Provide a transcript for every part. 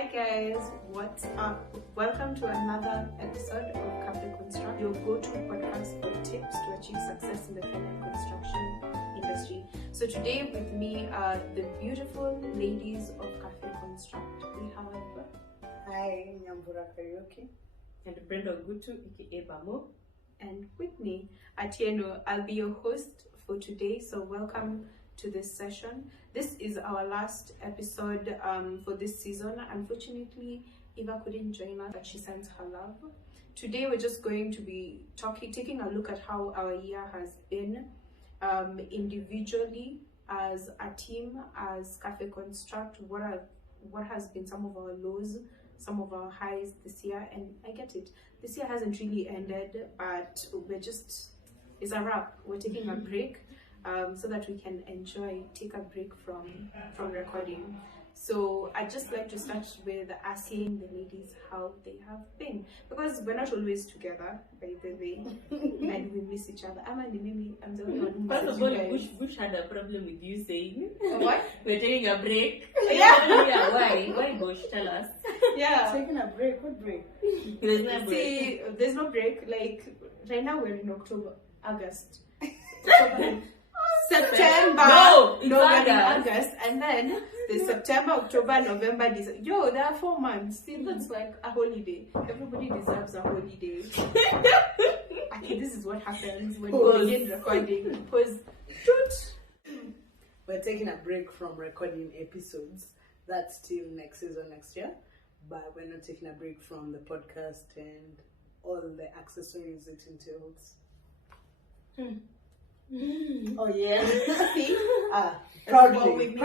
Hi guys, what's up? Welcome to another episode of Café Construct, your go-to podcast for tips to achieve success in the Kenyan construction industry. So today with me are the beautiful ladies of Café Construct. We have Hi, Nyambura Karaoke. And Brenda Gutu, aka Bamo. And Whitney Atieno. I'll be your host for today, so welcome to this session. This is our last episode for this season. Unfortunately, Eva couldn't join us, but she sends her love. Today we're just going to be taking a look at how our year has been individually, as a team, as Café Construct. What has been some of our lows, some of our highs this year. And I get it, this year hasn't really ended, but it's a wrap. We're taking a break so that we can take a break from recording. So I'd just like to start with asking the ladies how they have been, because we're not always together, by the way, and we miss each other. I'm the only one who First misses of all, you guys. Bush had a problem with you saying What? we're taking a break. Yeah. Why Bush? Tell us. Yeah. Taking a break? What break? There's no break. See, there's no break. Like right now we're in August, September. No, it's we're in August. August, and then there's September, October, November, December. Yo, there are 4 months. See, that's like a holiday. Everybody deserves a holiday. Okay, this is what happens when we begin recording. Pause. We're taking a break from recording episodes. That's till next season, next year. But we're not taking a break from the podcast and all the accessories it entails. Oh yeah. See? Proudly.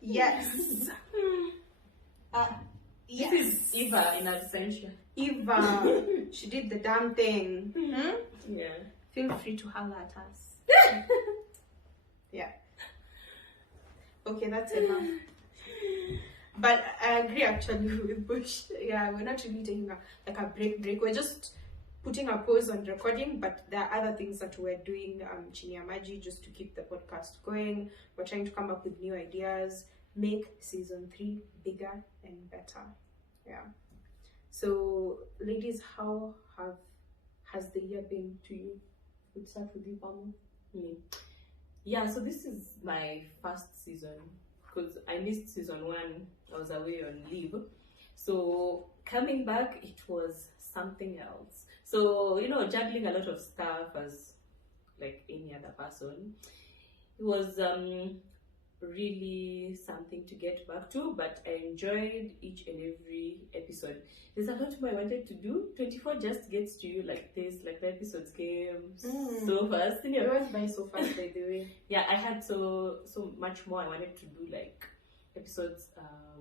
Yes. This is Eva in absentia. Eva, she did the damn thing. Yeah. Feel free to holler at us. Yeah. Okay, that's enough. But I agree actually with Bush. Yeah, we're not really taking a break. We're just putting a pause on recording, but there are other things that we're doing chini ya maji just to keep the podcast going. We're trying to come up with new ideas, make season 3 bigger and better. Yeah. So ladies, how has the year been to you? We'll start with you, Pamo. Yeah, so this is my first season because I missed season 1. I was away on leave. So coming back, it was something else. So, juggling a lot of stuff as like any other person. It was really something to get back to, but I enjoyed each and every episode. There's a lot more I wanted to do. 24 just gets to you like this, like the episodes came so fast. It went by so fast, by the way. Yeah, I had so much more I wanted to do, like episodes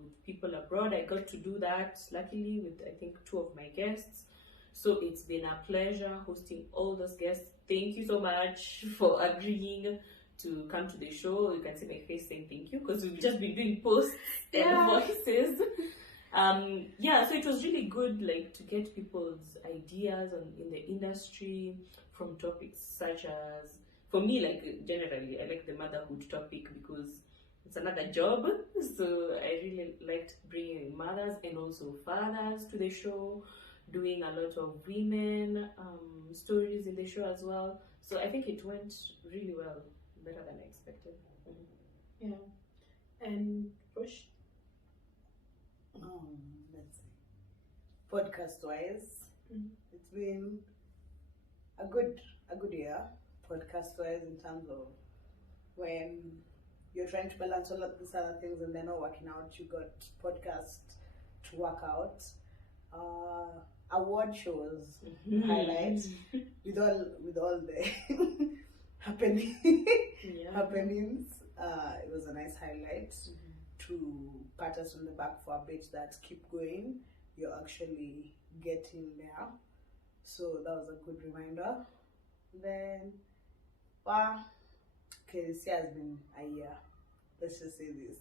with people abroad. I got to do that, luckily, with I think 2 of my guests. So it's been a pleasure hosting all those guests. Thank you so much for agreeing to come to the show. You can see my face saying thank you because we've just been doing posts and voices. So it was really good, like, to get people's ideas in the industry from topics such as, for me, like, generally, I like the motherhood topic because it's another job. So I really liked bringing mothers and also fathers to the show, doing a lot of women stories in the show as well. So I think it went really well, better than I expected. Yeah. And Bush? Let's see. Podcast wise, it's been a good year. Podcast wise, in terms of when you're trying to balance all of these other things and they're not working out, you got podcast to work out. Award shows highlights with all the happenings. It was a nice highlight to pat us on the back for a bit that keep going. You're actually getting there. So that was a good reminder. Then, this year has been a year. Let's just say this.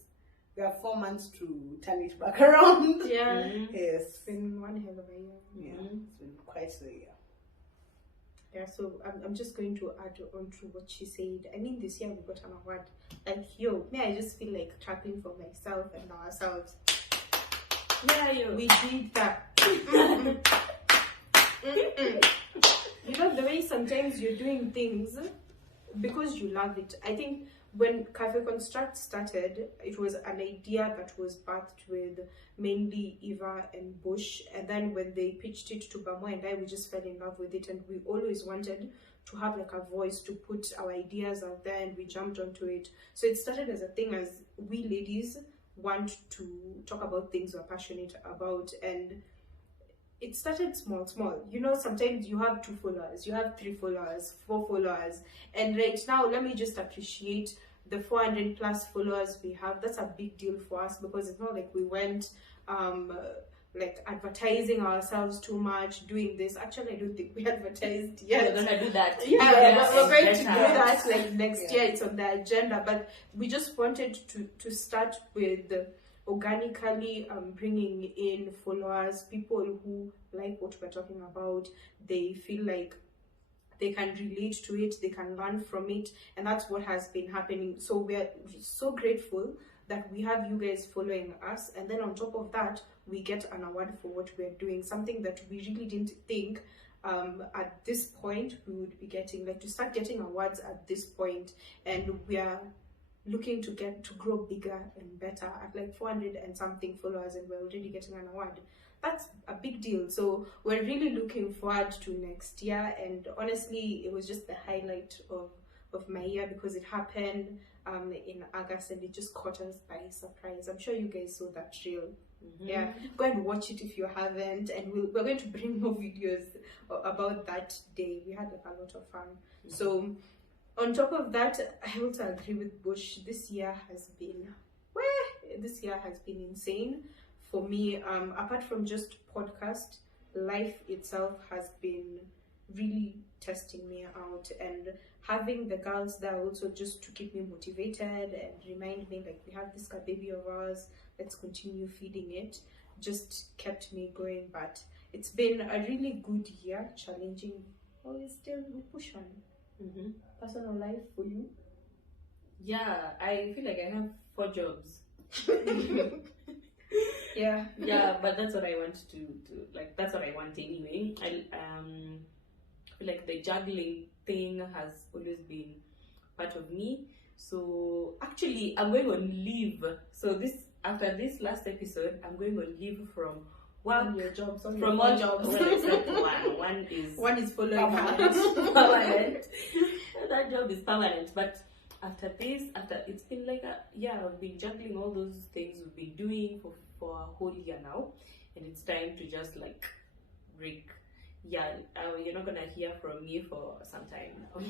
We have 4 months to turn it back around. Yeah. Yes. It's been one hell of a year. Yeah. It's been quite a year. Yeah, so I'm just going to add on to what she said. I mean, this year we got an award. Like, I just feel like clapping for myself and ourselves. We did that. You know, the way sometimes you're doing things because you love it. I think when Café Construct started, it was an idea that was birthed with mainly Eva and Bush. And then when they pitched it to Bamo and I, we just fell in love with it. And we always wanted to have like a voice to put our ideas out there, and we jumped onto it. So it started as a thing as we ladies want to talk about things we're passionate about, and it started small. You know, sometimes you have 2 followers, you have 3 followers, 4 followers, and right now let me just appreciate the 400 plus followers we have. That's a big deal for us, because it's not like we went like advertising ourselves too much doing this. Actually, I don't think we advertised yet. We're gonna do that. We're going to do that like next year. It's on the agenda, but we just wanted to start with organically bringing in followers, people who like what we're talking about. They feel like they can relate to it, they can learn from it, and that's what has been happening. So we're so grateful that we have you guys following us, and then on top of that, we get an award for what we're doing, something that we really didn't think at this point we would be getting, like to start getting awards at this point. And we are looking to grow bigger and better at like 400 and something followers, and we're already getting an award. That's a big deal. So we're really looking forward to next year, and honestly it was just the highlight of my year, because it happened in August and it just caught us by surprise. I'm sure you guys saw that reel. Yeah, go and watch it if you haven't, and we're going to bring more videos about that day. We had like a lot of fun. So on top of that, I also agree with Bush. This year has been insane for me. Apart from just podcast, life itself has been really testing me out, and having the girls there also just to keep me motivated and remind me like we have this baby of ours, let's continue feeding it, just kept me going. But it's been a really good year, challenging. Always still we push on. Personal life for you? Yeah, I feel like I have 4 jobs. Yeah, but that's what I want to like. That's what I want anyway. I feel like the juggling thing has always been part of me. So actually, I'm going on leave. So after this last episode, I'm going on leave from work. All your jobs, from all jobs. Well, except one is following permanent. That job is permanent, but after it's been like I've been juggling all those things we've been doing for a whole year now, and it's time to just like break. You're not gonna hear from me for some time now.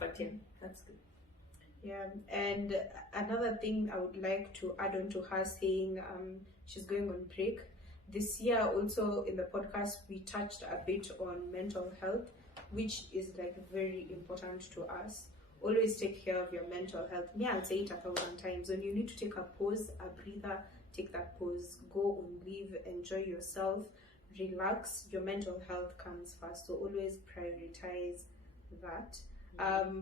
But yeah, that's good. Yeah, and another thing I would like to add on to her saying she's going on break. This year also in the podcast we touched a bit on mental health, which is like very important to us. Always take care of your mental health. I'll say it 1,000 times. When you need to take a pause, a breather, take that pause. Go on leave, enjoy yourself, relax. Your mental health comes first, so always prioritize that.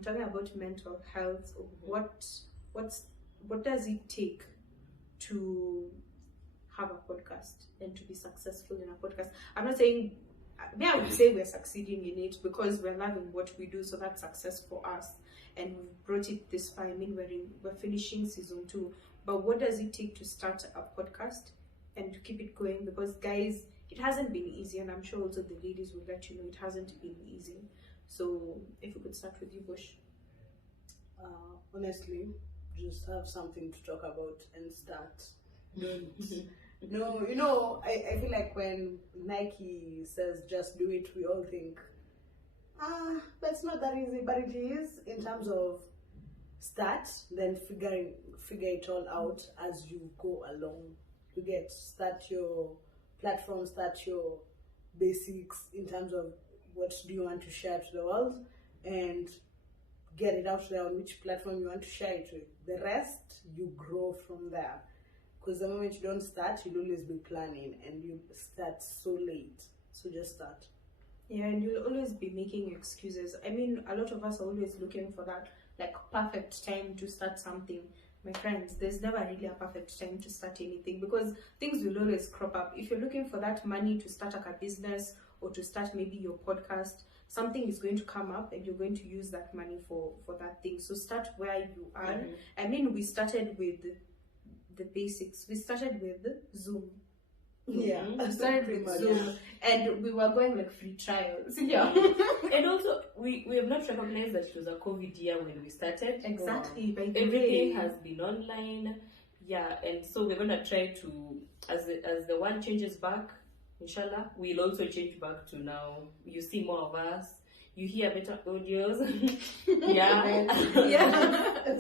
Talking about mental health, what does it take to have a podcast and to be successful in a podcast? I'm not saying, I would say we're succeeding in it because we're loving what we do, so that's success for us, and we've brought it this far. I mean, we're finishing season 2, but what does it take to start a podcast and to keep it going? Because guys, it hasn't been easy, and I'm sure also the ladies will let you know it hasn't been easy. So if we could start with you, Bush. Honestly, just have something to talk about and start. No, I feel like when Nike says just do it, we all think, that's not that easy, but it is in terms of start, then figure it all out as you go along. Start your platform, start your basics in terms of what do you want to share to the world, and get it out there on which platform you want to share it with. The rest, you grow from there. Because the moment you don't start, you'll always be planning, and you start so late. So just start. Yeah, and you'll always be making excuses. I mean, a lot of us are always looking for that like perfect time to start something. my friends, there's never really a perfect time to start anything because things will always crop up. If you're looking for that money to start a business or to start maybe your podcast, something is going to come up and you're going to use that money for that thing. So start where you are. I mean, we started with the basics. We started with Zoom. Yeah, we started with Zoom, and we were going like free trials. Yeah, and also we have not recognized that it was a COVID year when we started. Exactly, everything has been online. Yeah, and so we're gonna try to, as the world changes back, inshallah, we'll also change back to now. You see more of us. You hear better audios. yeah.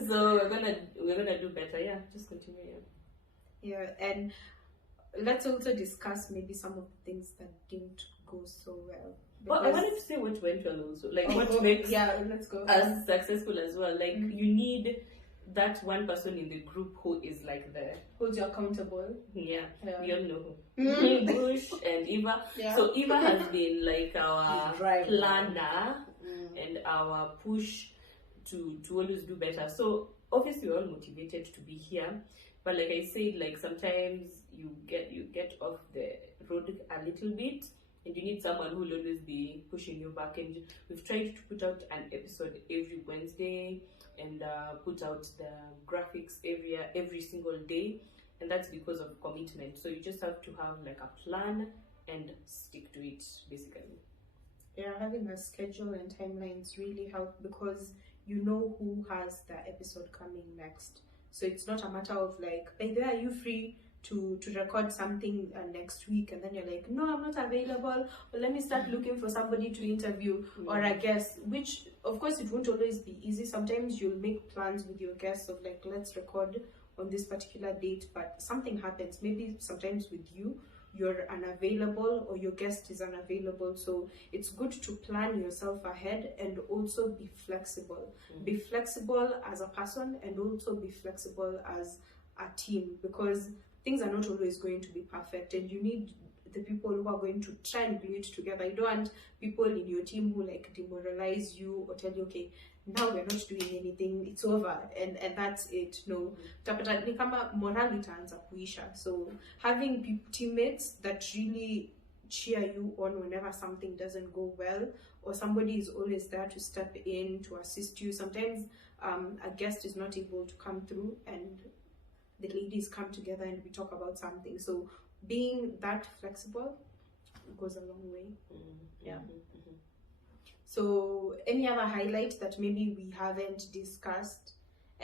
So we're gonna do better. Yeah, just continue. Yeah, and let's also discuss maybe some of the things that didn't go so well. Well, I wanted to say what went well also. Like what makes let's go. us successful as well. Like you need that one person in the group who is like holds you accountable. Yeah. We all know who. Bush and Eva. Yeah. So Eva has been like our planner and our push to always do better. So obviously we're all motivated to be here. But like I said, like sometimes you get off the road a little bit and you need someone who will always be pushing you back. And we've tried to put out an episode every Wednesday and put out the graphics every single day, and that's because of commitment. So you just have to have like a plan and stick to it, basically. Yeah, having a schedule and timelines really help because you know who has the episode coming next. So it's not a matter of like, by the way, are you free to record something next week? And then you're like, no, I'm not available. Well, let me start looking for somebody to interview or a guest, which of course it won't always be easy. Sometimes you'll make plans with your guests of like, let's record on this particular date, but something happens. Maybe sometimes with you're unavailable or your guest is unavailable. So it's good to plan yourself ahead and also be flexible. Be flexible as a person and also be flexible as a team because things are not always going to be perfect and you need the people who are going to try and glue it together. You don't want people in your team who like demoralize you or tell you, okay, now we're not doing anything, it's over and that's it. No, tapata ni kama morale itaanza kuisha. So having teammates that really cheer you on whenever something doesn't go well or somebody is always there to step in to assist you. Sometimes a guest is not able to come through and the ladies come together and we talk about something. So being that flexible goes a long way. Yeah. So any other highlight that maybe we haven't discussed?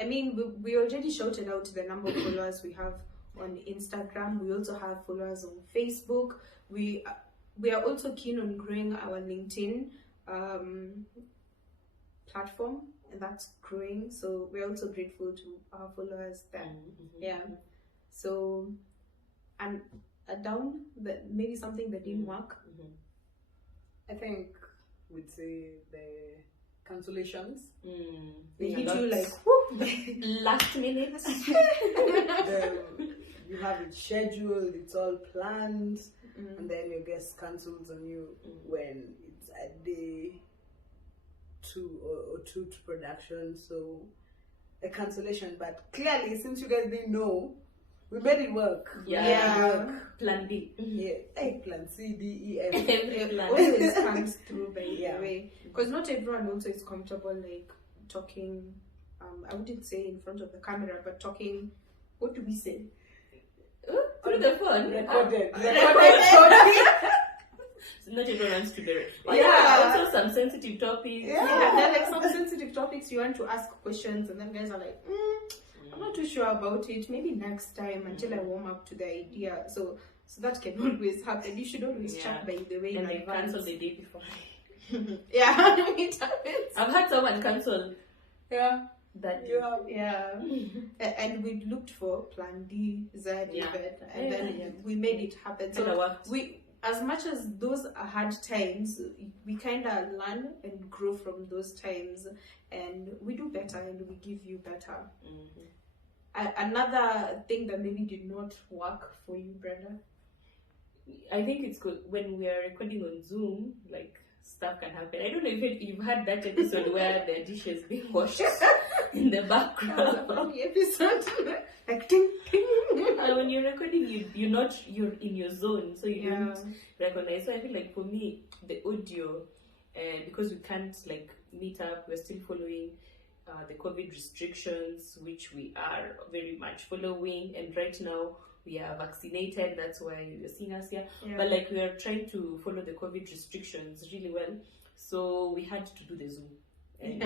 I mean, we already shouted out the number of followers we have on Instagram. We also have followers on Facebook. We are also keen on growing our LinkedIn platform, and that's growing. So we're also grateful to our followers there. Yeah. So, and down that maybe something that didn't work. I think we'd say the cancellations. They hit you like whoop, last minute. You have it scheduled, it's all planned, and then your guest cancels on you when it's a day or two to production. So a cancellation, but clearly since you guys didn't know, we made it work. Plan B. Plan C, D, E, F. It always comes through by the way. Because not everyone also is comfortable like talking, I wouldn't say in front of the camera, but talking, what do we say? Through the phone. Recorded. So not everyone wants to be also some sensitive topics. There are like some sensitive topics you want to ask questions and then guys are like, I'm not too sure about it. Maybe next time until I warm up to the idea. So that can always happen. You should always check by the way. And they cancel the day before. It happens. I've had someone cancel. That you have. And we looked for plan D, Z, and then we made it happen. So we, as much as those are hard times, we kind of learn and grow from those times, and we do better and we give you better. Another thing that maybe did not work for you, Brenda? I think it's good when we are recording on Zoom, like stuff can happen. I don't know if you've had that episode where the dishes being washed in the background. Wrong episode. Like ting ting. And when you're recording, you're in your zone, so you don't recognize. So I feel like for me, the audio, because we can't like meet up, we're still following the COVID restrictions, which we are very much following. And right now we are vaccinated. That's why you're seeing us here. Yeah. But like we are trying to follow the COVID restrictions really well. So we had to do the Zoom. And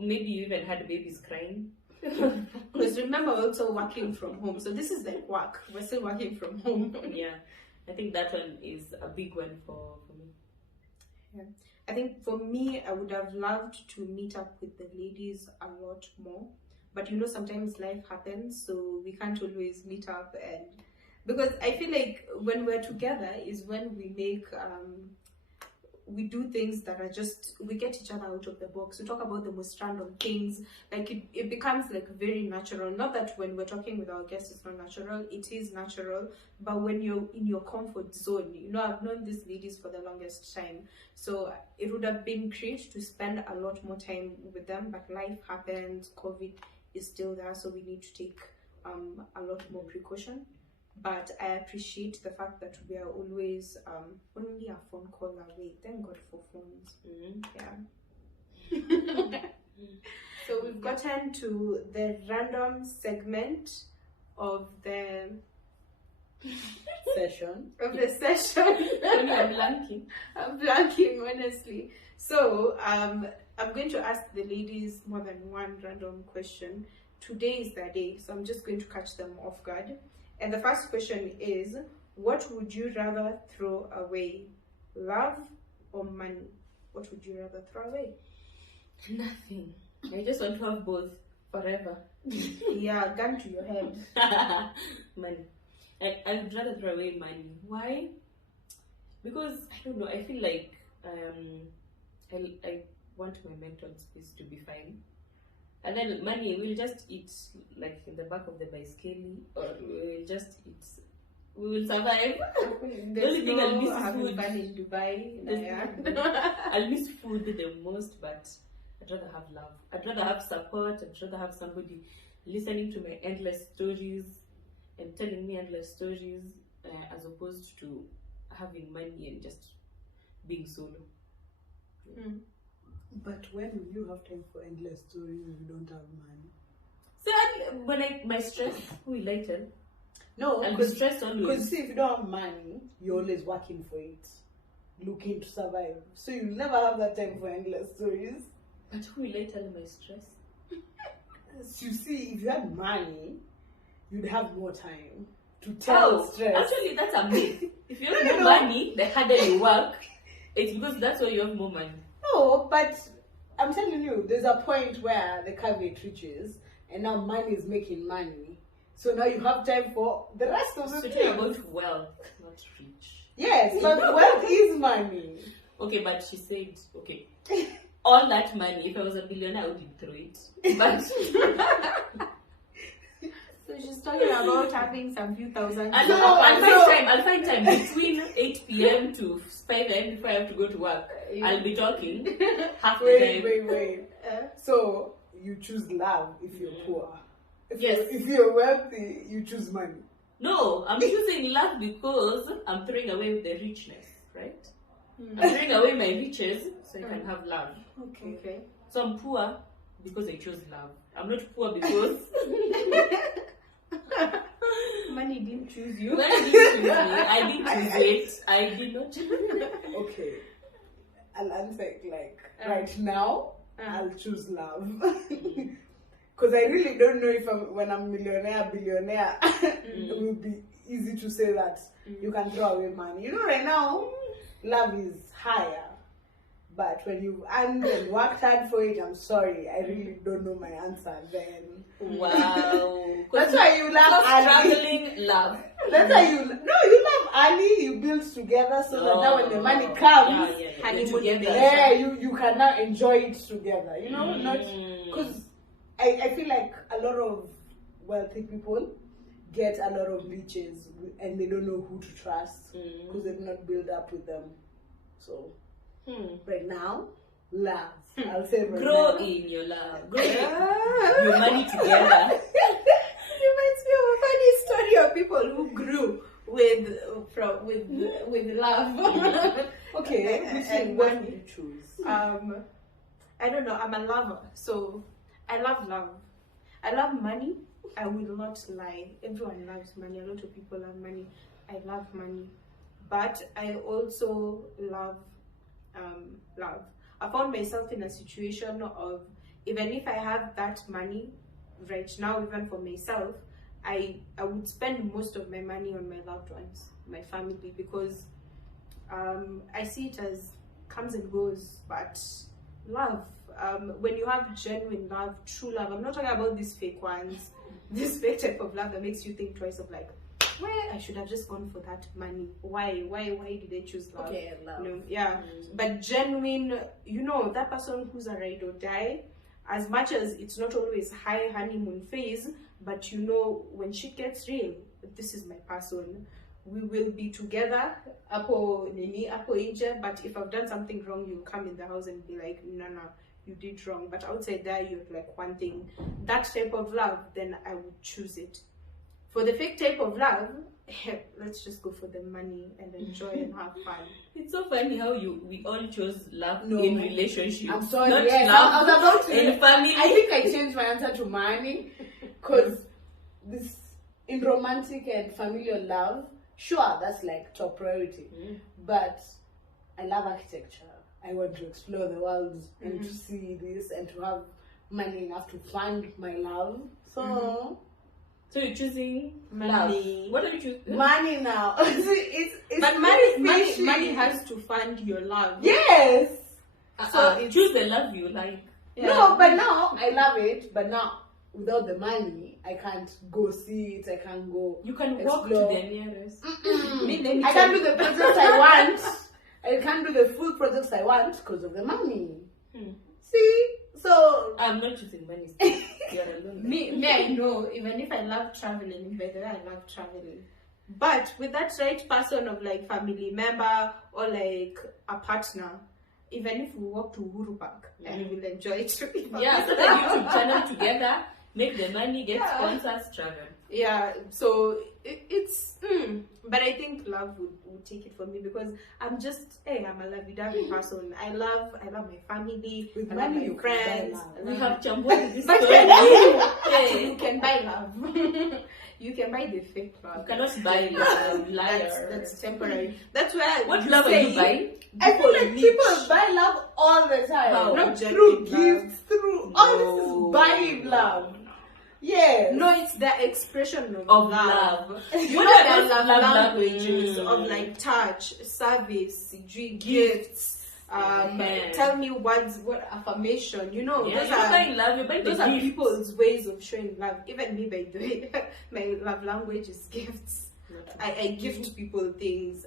maybe you even had babies crying. Because remember, we're also working from home. So this is like work. We're still working from home. Yeah. I think that one is a big one for me. Yeah. I think for me, I would have loved to meet up with the ladies a lot more. But you know, sometimes life happens, so we can't always meet up. And because I feel like when we're together is when we make we do things that are just, we get each other out of the box. We talk about the most random things. Like it becomes like very natural. Not that when we're talking with our guests it's not natural, it is natural. But when you're in your comfort zone, you know, I've known these ladies for the longest time. So it would have been great to spend a lot more time with them. But life happens, COVID is still there, so we need to take a lot more precaution. But I appreciate the fact that we are always only a phone call away. Thank God for phones. Yeah. So we've gotten to the random segment of the session. I'm blanking, honestly. So I'm going to ask the ladies more than one random question. Today is the day, so I'm just going to catch them off guard. And the first question is, what would you rather throw away? Love or money? What would you rather throw away? Nothing. I just want to have both forever. Yeah, gun to your head. Money. I would rather throw away money. Why? Because, I don't know, I feel like I want my mental space to be fine. And then money, we'll just eat like in the back of the bicycle, or we'll just eat. We will survive. The only thing I'll miss is food. In Dubai. I'll miss food the most, but I'd rather have love. I'd rather have support. I'd rather have somebody listening to my endless stories and telling me endless stories, as opposed to having money and just being solo. Mm. But when will you have time for endless stories if you don't have money? So when my stress will I tell? No, I'll be stressed always. Because see, if you don't have money, you're always working for it, looking to survive. So you never have that time for endless stories. But who will I tell my stress? So you see, if you had money, you'd have more time to tell stress. Actually, that's a myth. If you have more money, the harder you work. It's because that's why you have more money. No, but I'm telling you, there's a point where the caveat reaches, and now money is making money. So now you have time for the rest of the things. Talking about wealth, not rich. Yes, but wealth is money. Okay, but she said, okay, all that money, if I was a billionaire, I would throw it. But so she's talking about having some few thousand. I'll find time between 8 p.m. to 5 a.m. before I have to go to work. I'll be talking half the time. Wait. So you choose love if you're poor. Yes. If you're wealthy, you choose money. No, I'm choosing love because I'm throwing away the richness, right? I'm throwing away my riches so I can have love. Okay. So I'm poor because I chose love. I'm not poor because money didn't choose you. Money didn't choose me. I didn't choose it. I did not. Okay. I'll answer it like right now. I'll choose love. Because I really don't know if when I'm millionaire, billionaire, it will be easy to say that you can throw away money. You know, right now, love is higher. But when you've earned and worked hard for it, I'm sorry, I really don't know my answer then. Wow. That's why you love Ali. Struggling love. That's why you love Ali, you build together so that now when the money comes, you can now enjoy it together. You know, not because I feel like a lot of wealthy people get a lot of riches and they don't know who to trust because they've not built up with them. So Right now, love. I'll say right Grow now. in your love. Grow your money together. Reminds me of a funny story of people who grew with love. Okay, and what money. would you choose? I don't know. I'm a lover, so I love love. I love money. I will not lie. Everyone loves money. A lot of people love money. I love money, but I also love love. I found myself in a situation of, even if I have that money right now, even for myself, I would spend most of my money on my loved ones, my family, because I see it as comes and goes, but love, when you have genuine love, true love, I'm not talking about these fake ones, this fake type of love that makes you think twice of like, why I should have just gone for that money. Why did I choose love? Okay, love. Yeah. But genuine, that person who's a ride or die, as much as it's not always high honeymoon phase, but when shit gets real, this is my person. We will be together, apo inje, but if I've done something wrong, you'll come in the house and be like, no, you did wrong. But outside there, you're like one thing. That type of love, then I would choose it. For the fake type of love, let's just go for the money and enjoy and have fun. It's so funny how we all chose love in relationships. I'm sorry, not yes. love I was about to in family. I think I changed my answer to money, because this in romantic and familial love, sure, that's like top priority. But I love architecture. I want to explore the world and to see this and to have money enough to fund my love. So you're choosing Money. love. What did you choose? Money now. it's But money has to fund your love. Yes. So choose the love you like. Yeah. No, but now I love it. But now without the money, I can't go see it. I can't go. You can walk to explore. the nearest. I can't do the projects I want. I can't do the full projects I want because of the money. See? So I'm not choosing money. You're alone. Me, I know, even if I love traveling, by the way, I love traveling. But with that right person of like family member or like a partner, even if we walk to Uhuru Park, I will enjoy it. Yeah, so that YouTube channel together, make the money, get sponsors, travel. Yeah, so it's but I think love would take it for me, because I'm a lovey-dovey person. I love my family, with I love money my you friends. can buy love. We have chambua this But story. you can buy love. You can buy the fake love. You cannot buy love, liar. That's temporary. That's where What love are you buying? I feel like people buy love all the time. How? Not Through genuine gifts, through all this is buying love. Yes. No, it's the expression of love. You What know are the those love love languages languages? of like touch, service, gifts. Tell me what affirmation. Yeah, those you're are buying love, you're buying those the are gifts. people's ways of showing love. Even me, by the way, my love language is gifts. I gift people things.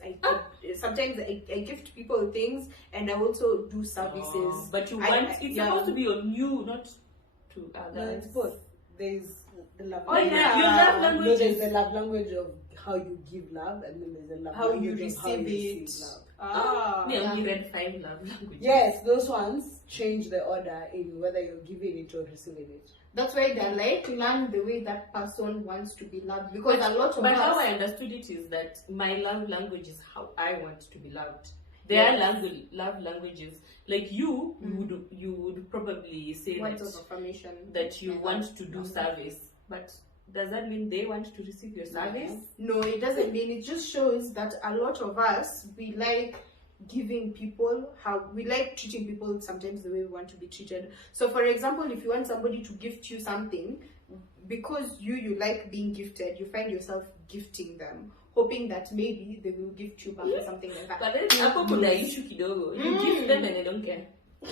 Sometimes I gift people things, and I also do services. But it's supposed to be on you, not to others. No, it's both. There's the love Oh, language. yeah. Your love No, language there's is the love language of how you give love, and then there's the love how you language of how you receive it. receive love. me. I only read 5 love languages. Yes, those ones change the order in whether you're giving it or receiving it. That's why they're like, learn the way that person wants to be loved, because a lot of But us, how I understood it is that my love language is how I want to be loved. There are love languages. Like you would probably say words of affirmation that you want to do service. But does that mean they want to receive your service? No, it doesn't mean. It just shows that a lot of us, we like giving people, how we like treating people sometimes the way we want to be treated. So for example, if you want somebody to gift you something, because you like being gifted, you find yourself gifting them, hoping that maybe they will gift you back or something like that. But then hapo kuna issue kidogo. You give them and they don't care.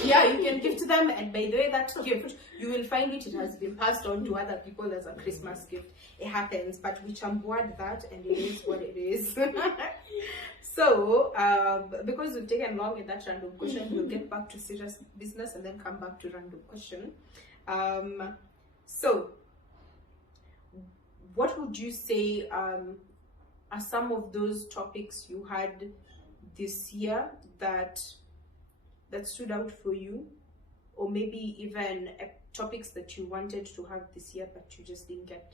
Yeah, you can gift them, and by the way, that gift, you will find it has been passed on to other people as a Christmas gift. It happens, but we chambuad that, and it is what it is. So, because we've taken long with that random question, we'll get back to serious business and then come back to random question. So, what would you say are some of those topics you had this year that that stood out for you, or maybe even topics that you wanted to have this year but you just didn't get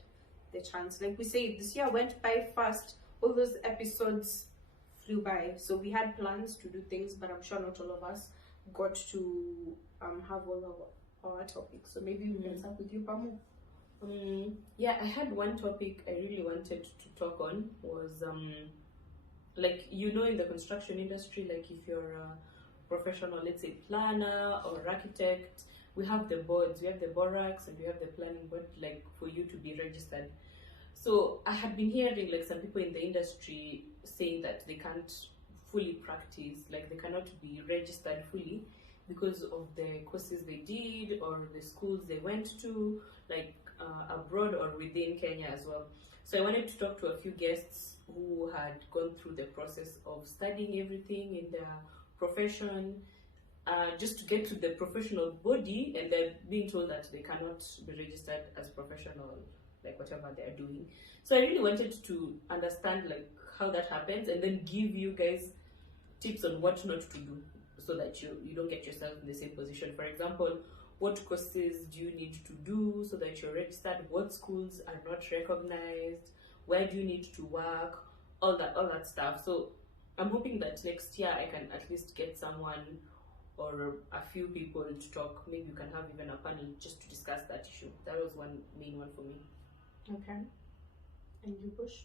the chance? Like we say, this year went by fast. All those episodes flew by, so we had plans to do things, but I'm sure not all of us got to have all of our topics. So maybe we can start with you, Pamu. Yeah, I had one topic I really wanted to talk on was like, you know, in the construction industry, like if you're a professional, let's say planner or architect, we have the boards, we have the borax and we have the planning board, like for you to be registered. So I had been hearing like some people in the industry saying that they can't fully practice, like they cannot be registered fully because of the courses they did or the schools they went to, like abroad or within Kenya as well. So I wanted to talk to a few guests who had gone through the process of studying everything in their profession, just to get to the professional body, and they're being told that they cannot be registered as professional, like whatever they're doing. So I really wanted to understand like how that happens, and then give you guys tips on what not to do so that you don't get yourself in the same position. For example, what courses do you need to do so that you're registered? What schools are not recognized? Where do you need to work? All that stuff. So I'm hoping that next year I can at least get someone or a few people to talk. Maybe you can have even a panel just to discuss that issue. That was one main one for me. Okay. And you, Bush?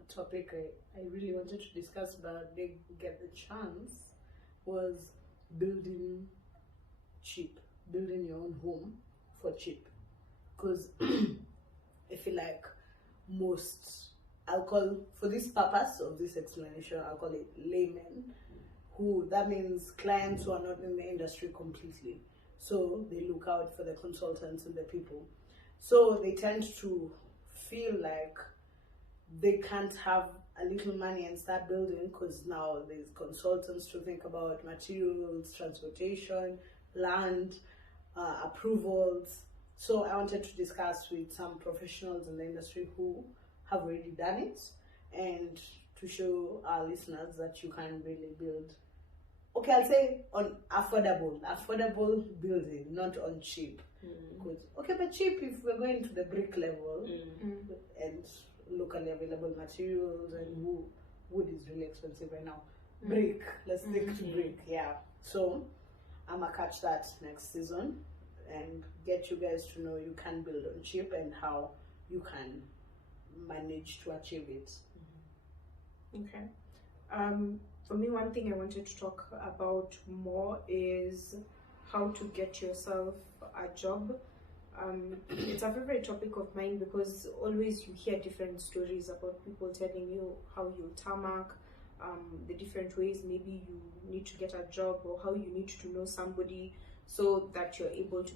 A topic I really wanted to discuss but didn't get the chance was building cheap, building your own home for cheap. Because I feel like for this purpose of this explanation, I'll call it laymen, who, that means clients who are not in the industry completely. So they look out for the consultants and the people. So they tend to feel like they can't have a little money and start building because now there's consultants to think about materials, transportation, land, approvals. So I wanted to discuss with some professionals in the industry who have already done it, and to show our listeners that you can really build, okay, I'll say on affordable building, not on cheap. Because, okay, but cheap if we're going to the brick level and locally available materials, and wood is really expensive right now. Brick, let's stick to brick, yeah. So I'm gonna catch that next season and get you guys to know you can build on cheap and how you can manage to achieve it. Okay. For me, one thing I wanted to talk about more is how to get yourself a job. It's a favorite topic of mine because always you hear different stories about people telling you how you tarmac, the different ways maybe you need to get a job, or how you need to know somebody so that you're able to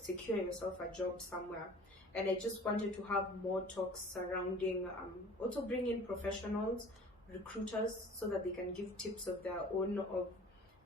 secure yourself a job somewhere. And I just wanted to have more talks surrounding, also bring in professionals, recruiters, so that they can give tips of their own, of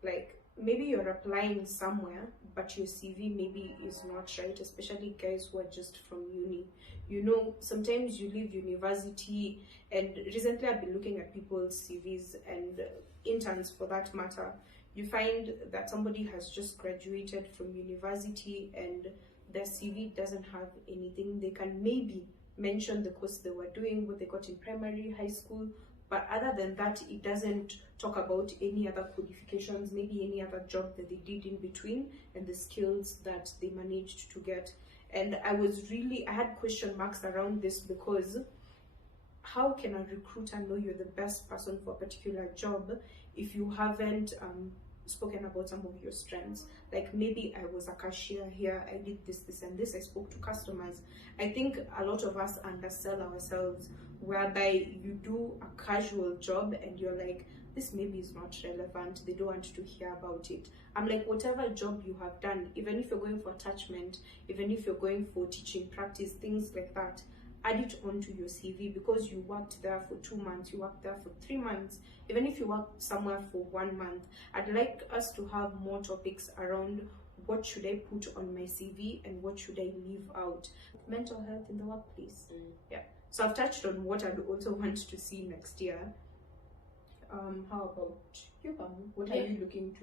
like, maybe you're applying somewhere, but your CV maybe is not right, especially guys who are just from uni. You know, sometimes you leave university, and recently I've been looking at people's CVs and interns for that matter. You find that somebody has just graduated from university and their CV doesn't have anything. They can maybe mention the course they were doing, what they got in primary, high school, but other than that, it doesn't talk about any other qualifications, maybe any other job that they did in between, and the skills that they managed to get. And I had question marks around this, because how can a recruiter know you're the best person for a particular job if you haven't spoken about some of your strengths? Like, maybe I was a cashier here, I did this and this, I spoke to customers. I think a lot of us undersell ourselves, whereby you do a casual job and you're like, this maybe is not relevant, they don't want to hear about it. I'm like, whatever job you have done, even if you're going for attachment, even if you're going for teaching practice, things like that, add it onto your CV, because you worked there for 2 months, you worked there for 3 months, even if you worked somewhere for 1 month. I'd like us to have more topics around what should I put on my CV and what should I leave out. Mental health in the workplace. Yeah. So I've touched on what I'd also want to see next year. how about you, Bamu? What are you looking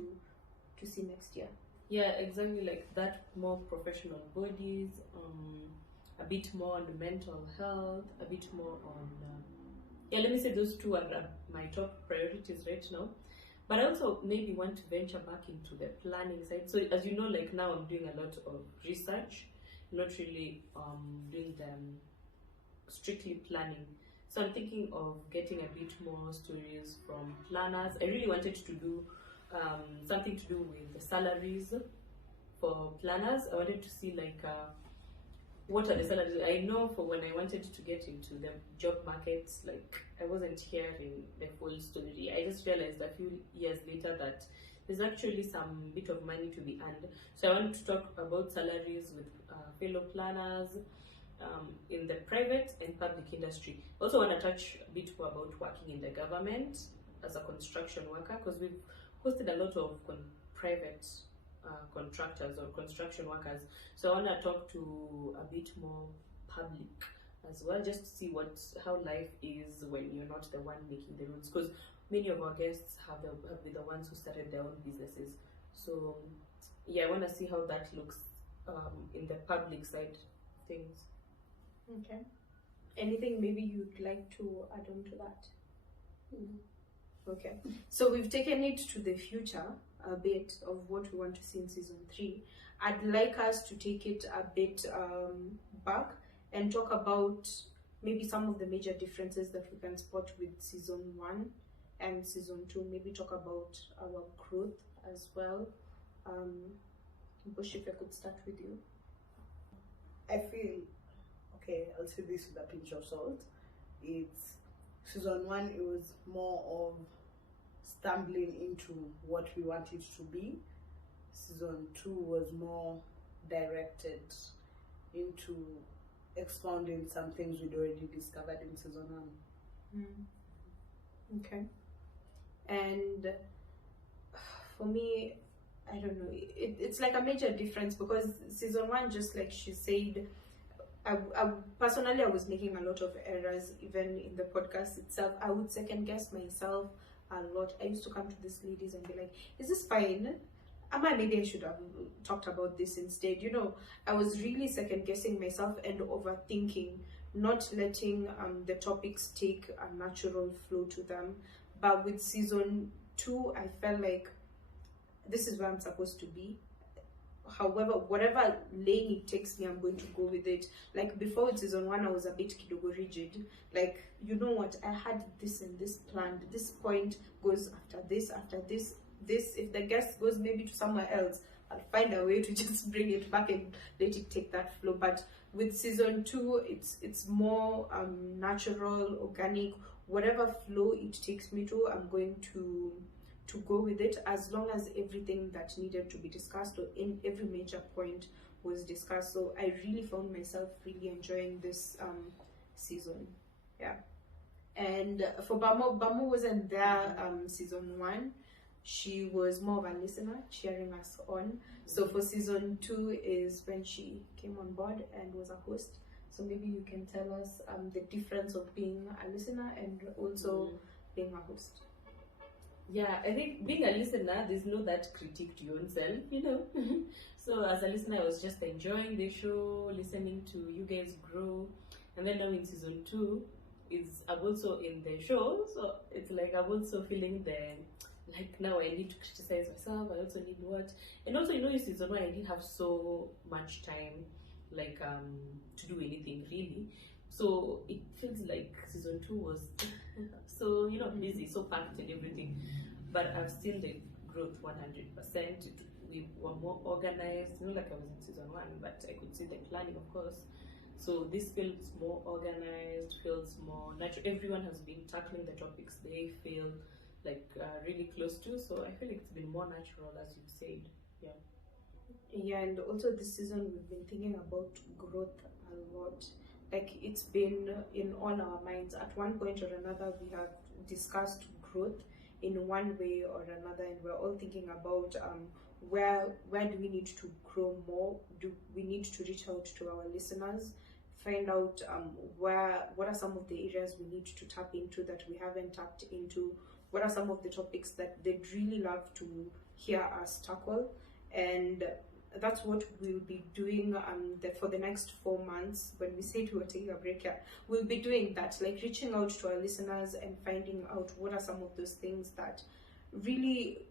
to see next year? Yeah, exactly like that. More professional bodies, a bit more on the mental health, a bit more on. Let me say those two are my top priorities right now. But I also maybe want to venture back into the planning side. So as you know, like now I'm doing a lot of research, not really doing them strictly planning. So I'm thinking of getting a bit more stories from planners. I really wanted to do something to do with the salaries for planners. I wanted to see like what are the salaries. I know for when I wanted to get into the job market, like I wasn't hearing the full story. I just realized a few years later that there's actually some bit of money to be earned. So I want to talk about salaries with fellow planners in the private and public industry. Also want to touch a bit more about working in the government as a construction worker, because we've hosted a lot of private contractors or construction workers. So I want to talk to a bit more public as well, just to see how life is when you're not the one making the rules. Because many of our guests have been the ones who started their own businesses. So yeah, I want to see how that looks in the public side of things. Okay. Anything maybe you'd like to add on to that? Okay. So we've taken it to the future a bit of what we want to see in season 3. I'd like us to take it a bit back and talk about maybe some of the major differences that we can spot with season 1 and season 2. Maybe talk about our growth as well. Bush, if I could start with you. I feel, okay, I'll say this with a pinch of salt. It's season 1, it was more of stumbling into what we want it to be. Season 2 was more directed into expounding some things we'd already discovered in season 1. Okay. And for me, I don't know, it's like a major difference, because season 1, just like she said, I personally, I was making a lot of errors even in the podcast itself. I would second guess myself a lot. I used to come to these ladies and be like, is this fine? Maybe I should have talked about this instead. You know, I was really second guessing myself and overthinking, not letting the topics take a natural flow to them. But with season 2, I felt like this is where I'm supposed to be. However, whatever lane it takes me, I'm going to go with it. Like before with season 1, I was a bit kidogo rigid. Like, you know what, I had this and this planned. This point goes after this, this. If the guest goes maybe to somewhere else, I'll find a way to just bring it back and let it take that flow. But with season 2, it's more natural, organic. Whatever flow it takes me to, I'm going to go with it, as long as everything that needed to be discussed or in every major point was discussed. So I really found myself really enjoying this season. Yeah. And for Bamu wasn't there season 1. She was more of a listener, cheering us on. So for season 2 is when she came on board and was a host. So maybe you can tell us the difference of being a listener and also being a host. Yeah, I think being a listener, there's no that critique to yourself, you know. So as a listener, I was just enjoying the show, listening to you guys grow. And then now in season 2, I'm also in the show, so it's like I'm also feeling like now I need to criticize myself. I also need what, and also in season 1 I didn't have so much time like to do anything really. So it feels like season 2 was so busy, so packed and everything. But I've seen the growth 100%. We were more organized, not like I was in season 1, but I could see the planning, of course. So this feels more organized, feels more natural. Everyone has been tackling the topics they feel like really close to. So I feel like it's been more natural, as you said. Yeah, and also this season we've been thinking about growth a lot. Like it's been in all our minds. At one point or another, we have discussed growth in one way or another, and we're all thinking about where do we need to grow more? Do we need to reach out to our listeners, find out what are some of the areas we need to tap into that we haven't tapped into? what are some of the topics that they'd really love to hear us tackle. And that's what we'll be doing for the next 4 months. When we say we're taking a break here, we'll be doing that, like reaching out to our listeners and finding out what are some of those things that really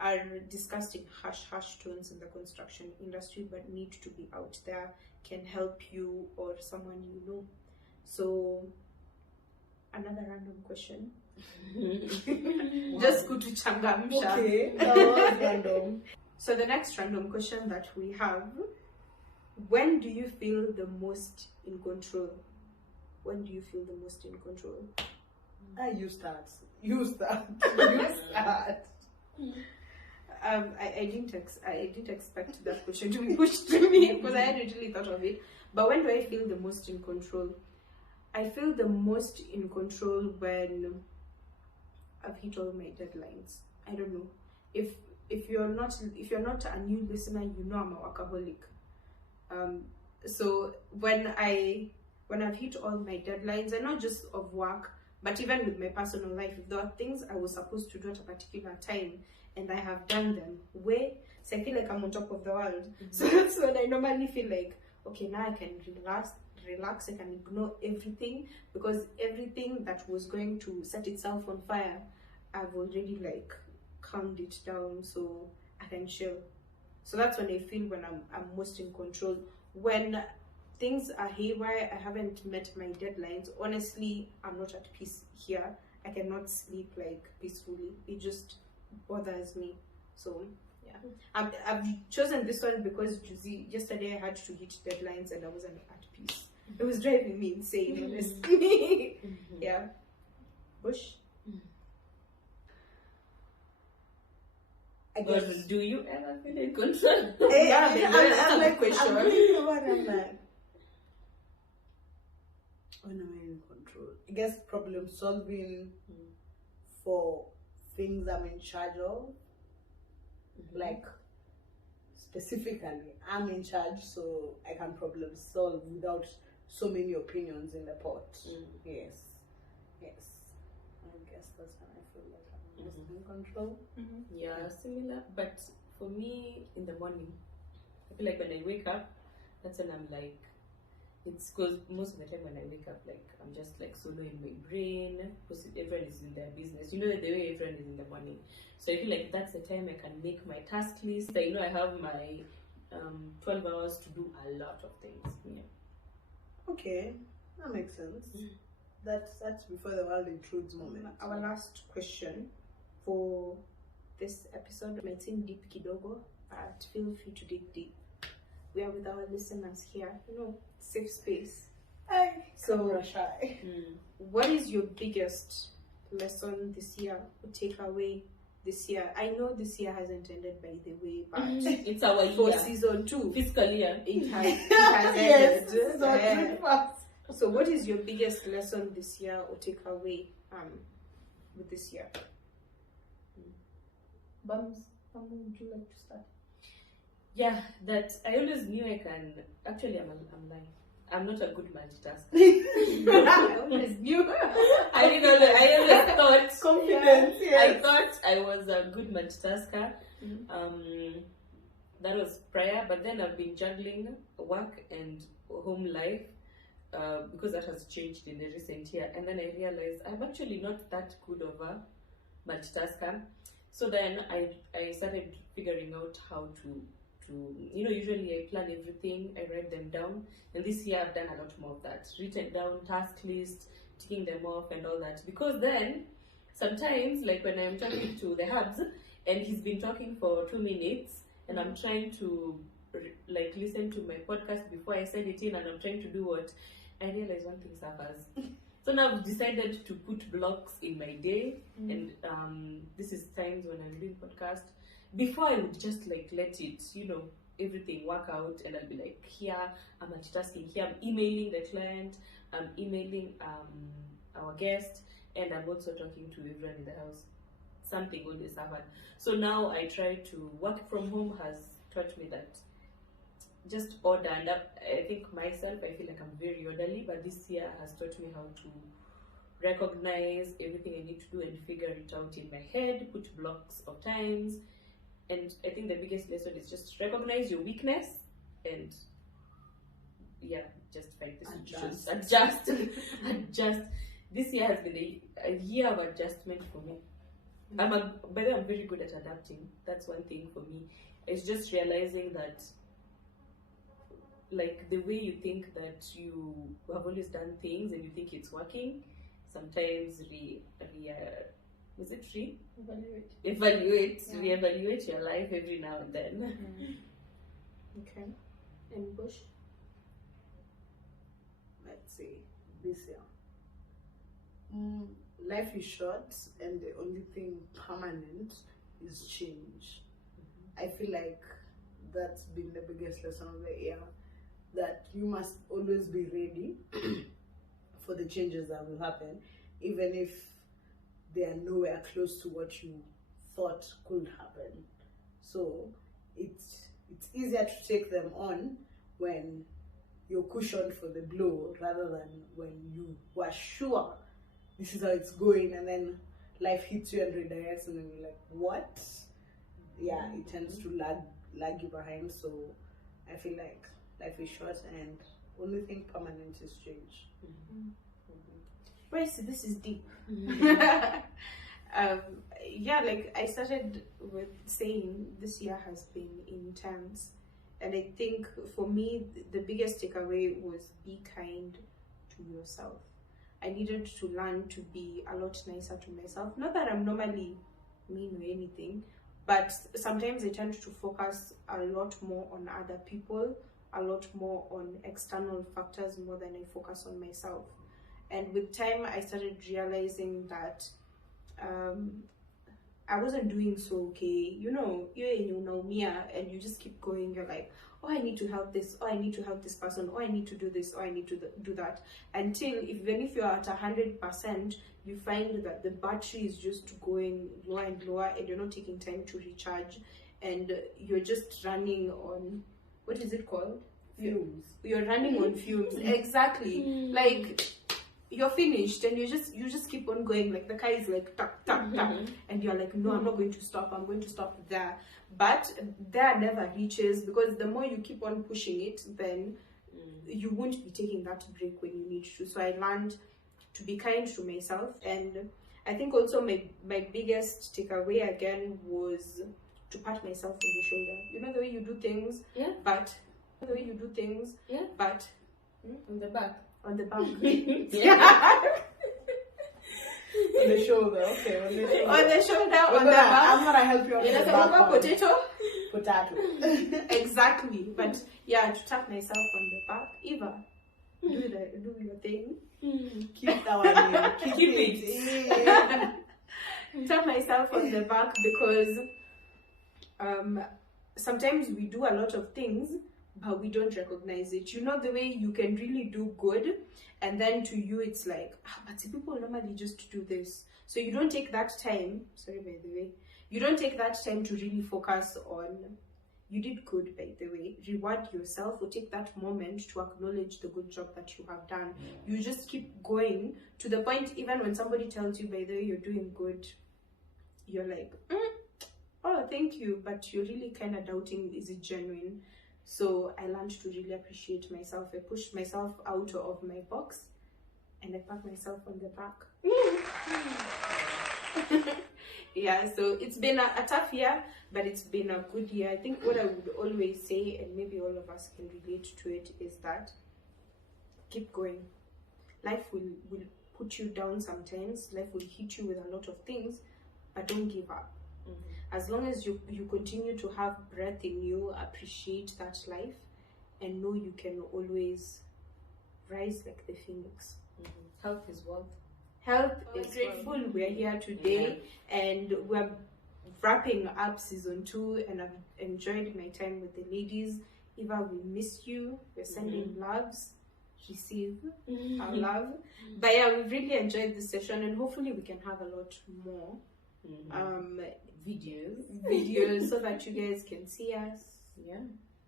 are discussed in hush tones in the construction industry but need to be out there, can help you or someone you know. So another random question. Just good to changamsha. Okay, that was random. So the next random question that we have: when do you feel the most in control? When do you feel the most in control? You start. I didn't expect that question to be pushed to me because I hadn't really thought of it. But when do I feel the most in control? I feel the most in control when I've hit all my deadlines. I don't know. If you're not a new listener, you know I'm a workaholic. So when I've hit all my deadlines, and not just of work, but even with my personal life, if there are things I was supposed to do at a particular time and I have done them, so I feel like I'm on top of the world. So that's when I normally feel like, okay, now I can relax, I can ignore everything, because everything that was going to set itself on fire, I've already like calmed it down, so I can chill. So that's when I feel when I'm most in control. When things are haywire, I haven't met my deadlines, honestly, I'm not at peace here. I cannot sleep like peacefully. It just bothers me. So yeah, I've chosen this one because yesterday I had to hit deadlines and I wasn't at peace. It was driving me insane, honestly. Yeah. Bush? I guess. Or do you ever feel in control? I'm like, question. I'm thinking about it, I'm like, when am I in control? I guess problem solving for things I'm in charge of. Like, specifically, I'm in charge, so I can problem solve without so many opinions in the pot. Yes. I guess that's when I feel like I'm most in control. Yeah, similar. But for me, in the morning, I feel like when I wake up, that's when I'm like, it's because most of the time when I wake up, like I'm just like solo in my brain, because everyone is in their business. You know, the way everyone is in the morning. So I feel like that's the time I can make my task list. I have my 12 hours to do a lot of things. Yeah. Okay, that makes sense. That's before the world includes moment. Our last question for this episode might seem deep kidogo, but feel free to dig deep. We are with our listeners here, safe space. So, what is your biggest lesson this year or takeaway this year? I know this year hasn't ended, by the way, but it's our year. For season 2, fiscal year, it has yes, ended. So, what is your biggest lesson this year or takeaway with this year? Bums, would you like to start? Yeah, that I always knew I can. Actually, I'm lying. I'm not a good multitasker. I always knew. I always thought confidence. Yes. I thought I was a good multitasker. That was prior, but then I've been juggling work and home life because that has changed in the recent year. And then I realized I'm actually not that good of a multitasker. So then I started figuring out how to usually I plan everything, I write them down, and this year I've done a lot more of that, written down task lists, ticking them off and all that, because then sometimes, like when I'm talking to the hubs and he's been talking for 2 minutes and I'm trying to like listen to my podcast before I send it in, and I'm trying to do what, I realize one thing suffers. So now I've decided to put blocks in my day, and this is times when I'm doing podcast. Before I would just like let it, everything work out, and I'll be like, here I'm multitasking, here I'm emailing the client, I'm emailing our guest, and I'm also talking to everyone in the house. Something always happened. So now I try to work from home has taught me that just order, and I think myself, I feel like I'm very orderly, but this year has taught me how to recognize everything I need to do and figure it out in my head, put blocks of times. And I think the biggest lesson is just recognize your weakness and just find the solutions. Adjust. This year has been a year of adjustment for me. By the way, I'm very good at adapting. That's one thing for me. It's just realizing that, like, the way you think that you have always done things and you think it's working, sometimes reevaluate your life every now and then. Okay. And Bush? Let's see, this year. Life is short, and the only thing permanent is change. I feel like that's been the biggest lesson of the year, that you must always be ready for the changes that will happen, even if they are nowhere close to what you thought could happen. So it's easier to take them on when you're cushioned for the blow rather than when you were sure this is how it's going, and then life hits you and redirects, and then you're like, what? Yeah, it tends to lag you behind. So I feel like life is short, and only thing permanent is change. Right, so this is deep. Like I started with saying this year has been intense, and I think for me the biggest takeaway was be kind to yourself. I needed to learn to be a lot nicer to myself. Not that I'm normally mean or anything, but sometimes I tend to focus a lot more on other people, a lot more on external factors more than I focus on myself. And with time, I started realizing that I wasn't doing so okay. You know, you're in Naumia and you just keep going. You're like, oh, I need to help this. Oh, I need to help this person. Oh, I need to do this. Oh, I need to do that. Until even if you're at 100%, you find that the battery is just going lower and lower, and you're not taking time to recharge, and you're just running on, what is it called? Fumes. You're running on fumes. Exactly. Like, you're finished and you just keep on going, like the car is like tap tap tap, and you're like, no, I'm not going to stop, I'm going to stop there. But there never reaches, because the more you keep on pushing it, then you won't be taking that break when you need to. So I learned to be kind to myself, and I think also my biggest takeaway again was to pat myself on the shoulder. You know the way you do things, but on the back. On the back. On the shoulder, okay. On the shoulder, on the back. I'm gonna help you on the back. Potato. Exactly. But yeah, to tap myself on the back. Eva, do your thing. Keep that one in. Keep it. Tap myself on the back, because sometimes we do a lot of things, but we don't recognize it. You know the way you can really do good, and then to you it's like, but people normally just do this. So you don't take that time, you don't take that time to really focus on, you did good, by the way. Reward yourself, or take that moment to acknowledge the good job that you have done. You just keep going to the point, even when somebody tells you, by the way, you're doing good, you're like, oh, thank you, but you're really kind of doubting, is it genuine? So I learned to really appreciate myself. I pushed myself out of my box, and I pat myself on the back. Yeah, so it's been a tough year, but it's been a good year. I think what I would always say, and maybe all of us can relate to it, is that keep going. Life will put you down sometimes. Life will hit you with a lot of things, but don't give up. As long as you continue to have breath in you, appreciate that life, and know you can always rise like the phoenix. Health is wealth. Health is grateful. We're here today, and we're wrapping up season 2, and I've enjoyed my time with the ladies. Eva, we miss you. We're sending loves. Receive our love. But yeah, we've really enjoyed this session, and hopefully we can have a lot more videos so that you guys can see us.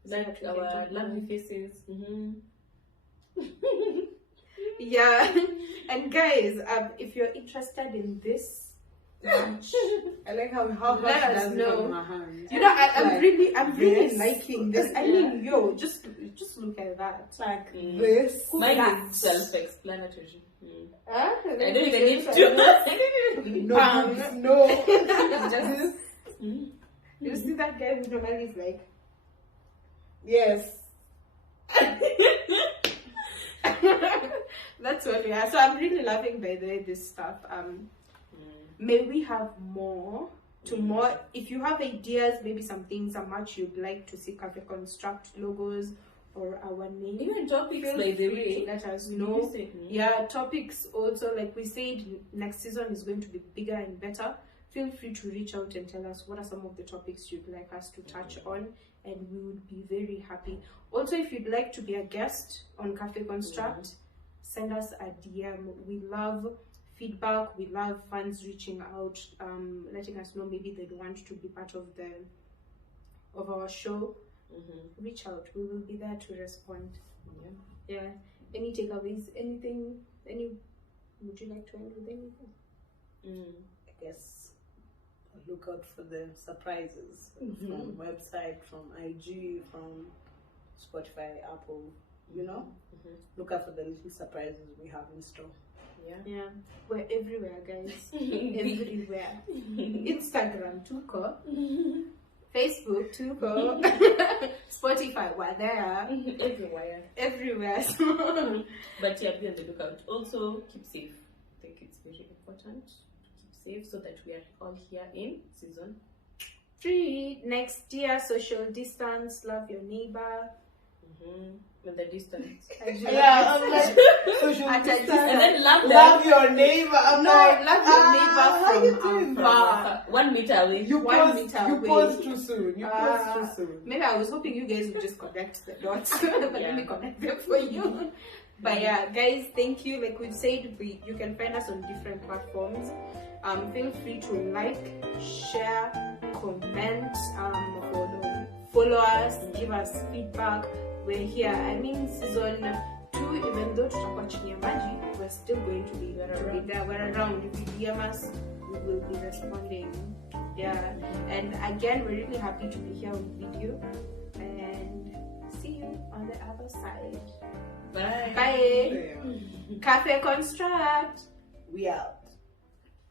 Like our lovely faces. Yeah. And guys, if you're interested in this lunch, I like how let much us does know. on my hands. You know, I'm really this. liking this. I mean, yo, just look at that. Like this. Mine That. is self-explanatory. Huh? I don't even need to. No. Just, you see that guy who normally is like, Yes. that's what we are. So I'm really loving, by the way, this stuff. May we have more. More. If you have ideas, maybe some things, how much you'd like to see Café Construct logos or our name. Even topics, Feel by the free way. to let us know. Yeah, topics also, like we said, next season is going to be bigger and better. Feel free to reach out and tell us what are some of the topics you'd like us to touch on, and we would be very happy. Also, if you'd like to be a guest on Café Construct, send us a DM. We love feedback. We love fans reaching out, letting us know maybe they'd want to be part of our show. Reach out. We will be there to respond. Yeah. Any takeaways? Anything? Would you like to end with anything? I guess look out for the surprises from website, from IG, from Spotify, Apple. You know, look out for the little surprises we have in store. Yeah. We're everywhere, guys. Everywhere. Instagram, Tuko. Facebook, Tuko. Spotify, we're there. Everywhere. But yeah, be on the lookout. Also, keep safe. I think it's very important to keep safe so that we are all here in season 3. Next year, social distance, love your neighbor. With the distance. Yeah, I'm like, social distance. And then love your neighbor. I'm like, love your neighbor from afar. 1 meter away. You away. paused too soon. Maybe I was hoping you guys would just connect the dots, but let me connect them for you. But yeah, guys, thank you. Like we've said, you can find us on different platforms. Feel free to like, share, comment, follow us, give us feedback. We're here. I mean, season 2, even though tutakuwa chini ya maji, we're still going to be there. We're around. If you DM us, we will be responding. Yeah. And again, we're really happy to be here on video. And see you on the other side. Bye. Bye. Café Construct. We out.